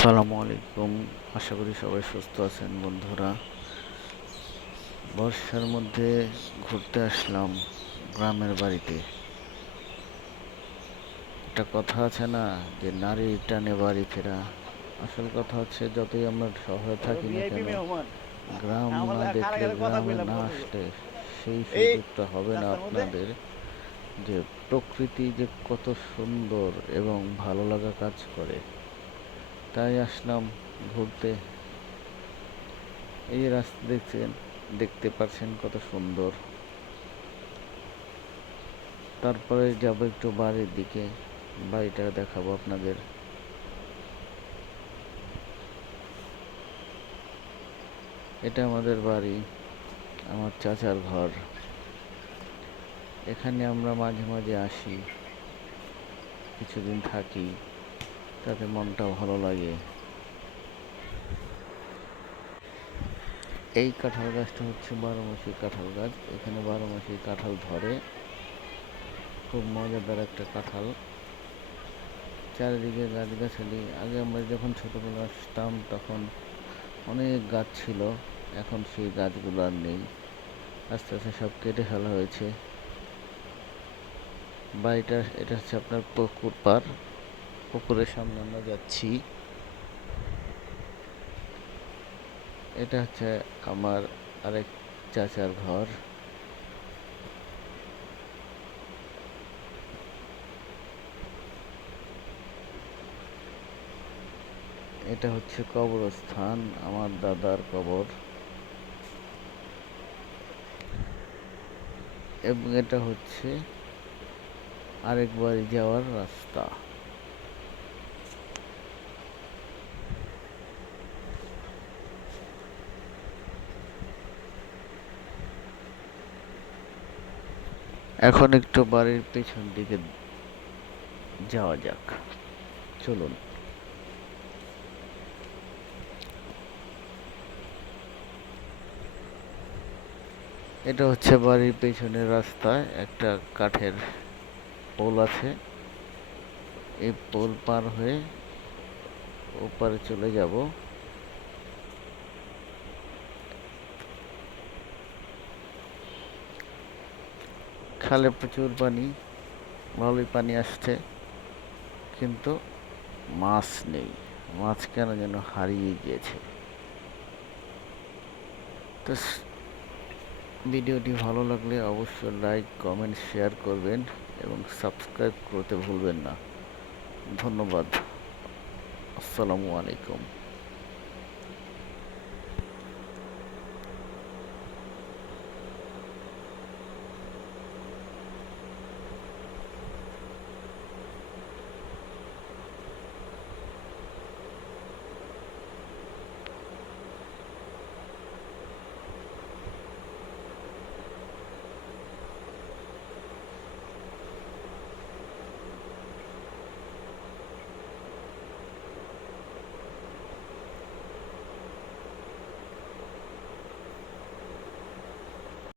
আসসালামু আলাইকুম। আশা করি সবাই সুস্থ আছেন বন্ধুরা। বর্ষার মধ্যে ঘুরতে আসলাম গ্রামের বাড়িতে। একটা কথা আছে না, যে নারীর টানে বাড়ি ফেরা। আসল কথা হচ্ছে, যতই আমরা শহরে থাকি না কেন, গ্রাম না দেখলে, গ্রামে না আসলে সেই সুযোগটা হবে না আপনাদের, যে প্রকৃতি যে কত সুন্দর এবং ভালো লাগা কাজ করে। তাই আসলাম ঘুরতে। এই রাস্তা দেখতে পাচ্ছেন কত সুন্দর। তারপরে যাব একটু বাড়ির দিকে, বাড়িটা দেখাবো আপনাদের। এটা আমাদের বাড়ি, আমার চাচার ঘর। এখানে আমরা মাঝে মাঝে আসি, কিছুদিন থাকি, তাতে মনটাও ভালো লাগে। এই কাঁঠাল গাছটা হচ্ছে 12 মাসি কাঁঠাল গাছ। এখানে 12 মাসি কাঁঠাল ধরে। খুব মজাদার একটা কাঁঠাল। চারিদিকে গাছগাছালি। আগে আমরা যখন ছোটবেলা আসতাম তখন অনেক গাছ ছিল, এখন সেই গাছগুলো আর নেই। আস্তে আস্তে সব কেটে ফেলা হয়েছে। এটা হচ্ছে আপনার পুকুর পাড়। পুকুরের সামনে আমরা যাচ্ছি। এটা হচ্ছে আমার আরেক চাচার ঘর। এটা হচ্ছে কবরস্থান, আমার দাদার কবর। এবং এটা হচ্ছে আরেক বাড়ি যাওয়ার রাস্তা। এখন একটু বাড়ির পেছন দিকে যাওয়া যাক, চলুন। এটা হচ্ছে বাড়ির পেছনের রাস্তায় একটা কাঠের পোল আছে। এই পোল পার হয়ে ওপারে চলে যাব। খালে প্রচুর পানি, ভালোই পানি আসছে, কিন্তু মাছ নেই। মাছ কেন যেন হারিয়ে গিয়েছে। তো ভিডিওটি ভালো লাগলে অবশ্যই লাইক, কমেন্ট, শেয়ার করবেন এবং সাবস্ক্রাইব করতে ভুলবেন না। ধন্যবাদ। আসসালামু আলাইকুম।